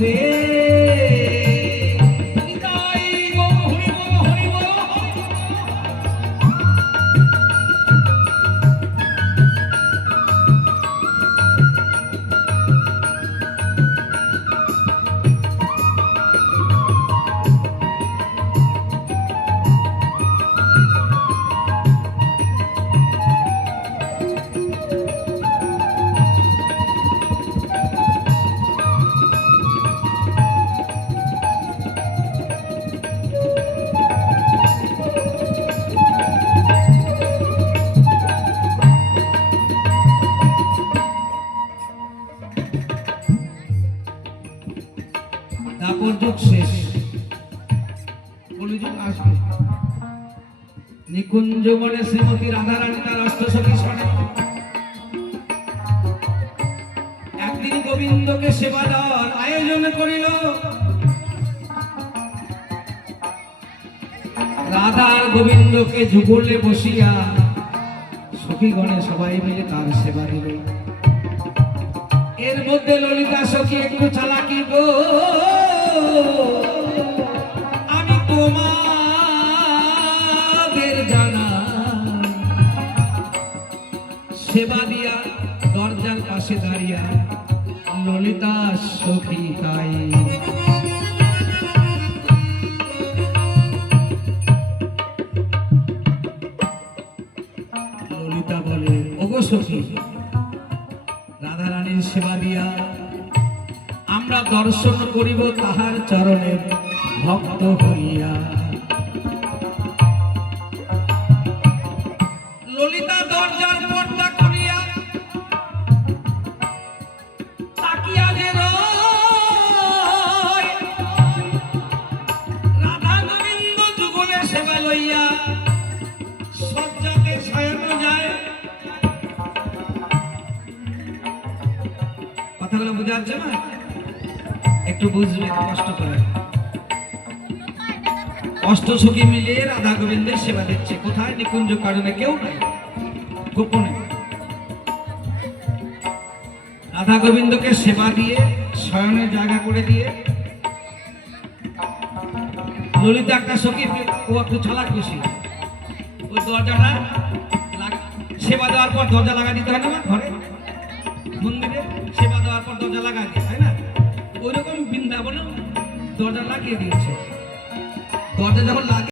রে। তারপর যুগ শেষ, কলিযুগ আসবে। নিকুঞ্জ বনে শ্রীমতী রাধারানী তার অষ্টসখী শোনে। একদিন গোবিন্দকে সেবা দেওয়ার আয়োজন করিল। রাধার গোবিন্দকে যুগলে বসিয়া সখীগণে সবাই মিলে তার সেবা দিল। এর মধ্যে ললিতা সখী একটু চালাকি গো, আমি তোমাদের জানা সেবা দিয়া দরজার পাশে দাঁড়িয়া ললিতা সখী তাই। ললিতা বলে, ওগো সখী, রাধারানীর সেবা দিয়া আমরা দর্শন করিব তাহার চরণে ভক্ত হইয়া। ললিতা দরজার পর্দা খুলিয়া তাকিয়া যে রয়, রাধা গোবিন্দ যুগলে সেবা লইয়া শয্যাতে শয়ন যায়। কথাগুলো বুঝা যাচ্ছে না? একটু বুঝবে, কষ্ট করে। অষ্টসখী মিলে রাধা গোবিন্দের সেবা দিচ্ছে। কোথায়? নিকুঞ্জ কারণে কেউ নাই, গোপনে রাধা গোবিন্দকে সেবা দিয়ে শয়নের জায়গা করে দিয়ে ললিতা একটা সখী, ও একটু ছালাক খুশি, ওই দরজাটা সেবা দেওয়ার পর দরজা লাগা দিতে হয় না ঘরে মন্দিরে? সেবা দেওয়ার পর দরজা লাগা দিয়ে, তাই না? ওই রকম বৃন্দাবনে দরজা লাগিয়ে দিয়েছে। দরজা যখন লাগে